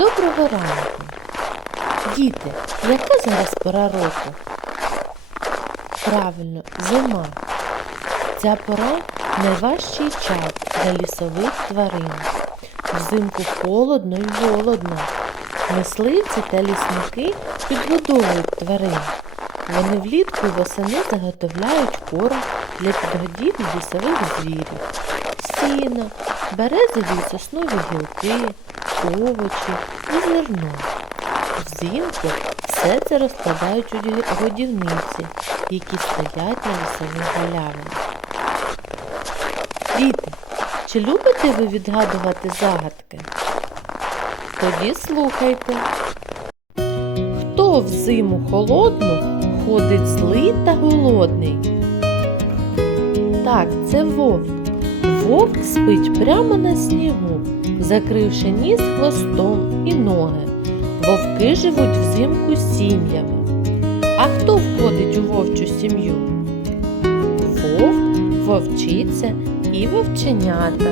Доброго ранку. Діти, яка зараз пора року? Правильно, зима. Ця пора найважчий час для лісових тварин. Взимку холодно і голодно. Мисливці та лісники підгодовують тварин. Вони влітку і восени заготовляють корм для підгодівлі лісових звірів, сіно, березові і соснові гілки, овочі і зерно. Взимку все це розкладають у годівниці, які стоять на лісових галявинах. Діти, чи любите ви відгадувати загадки? Тоді слухайте. Хто в зиму холодну ходить злий та голодний? Так, це вовк. Вовк спить прямо на снігу, закривши ніс хвостом і ноги. Вовки живуть взимку сім'ями. А хто входить у вовчу сім'ю? Вовк, вовчиця і вовченята.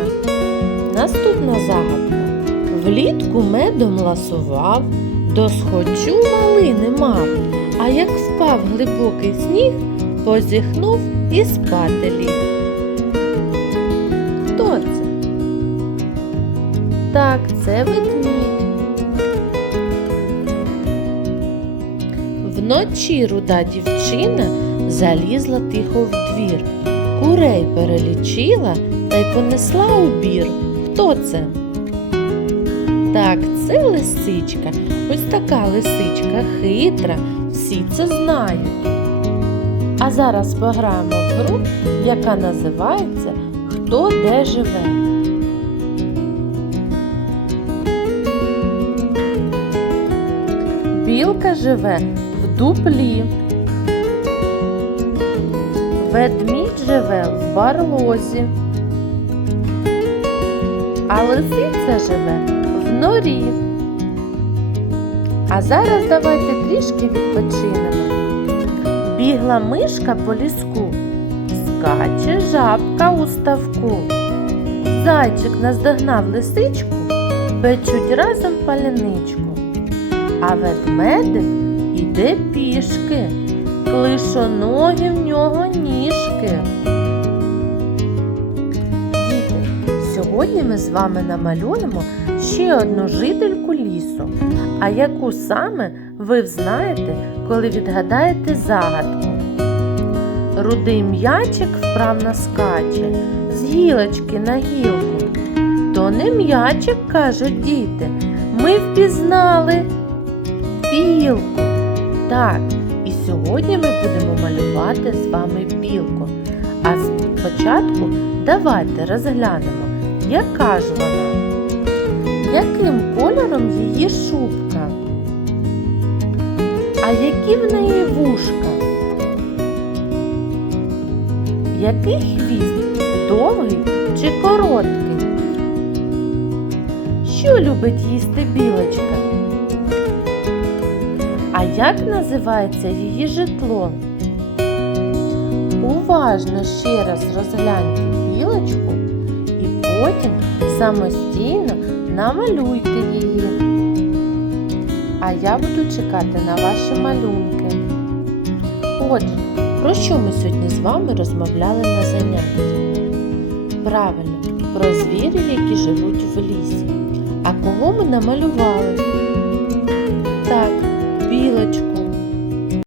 Наступна загадка. Влітку медом ласував, до схочу малини мав, а як впав глибокий сніг, позіхнув і спати ліг. Так, це ведмідь. Вночі руда дівчина залізла тихо в двір, курей перелічила та й понесла у бір. Хто це? Так, це лисичка. Ось така лисичка хитра, всі це знають. А зараз пограємо в гру, яка називається Хто де живе. Білка живе в дуплі. Ведмідь живе в барлозі. А лисиця живе в норі. А зараз давайте трішки відпочинемо. Бігла мишка по ліску, скаче жабка у ставку. Зайчик наздогнав лисичку, печуть разом паляничку. А ведмедик іде пішки, клишоногі в нього ніжки. Діти, сьогодні ми з вами намалюємо ще одну жительку лісу. А яку саме ви взнаєте, коли відгадаєте загадку? Рудий м'ячик вправно скаче з гілочки на гілку. То не м'ячик, кажуть діти. Ми впізнали білку. Так, і сьогодні ми будемо малювати з вами білку. А спочатку давайте розглянемо, яка ж вона, яким кольором її шубка, а які в неї вушка, який хвіст довгий чи короткий? Що любить їсти білочка? Як називається її житло? Уважно ще раз розгляньте білочку і потім самостійно намалюйте її. А я буду чекати на ваші малюнки. Отже, про що ми сьогодні з вами розмовляли на занятті? Правильно, про звірів, які живуть в лісі. А кого ми намалювали? yola.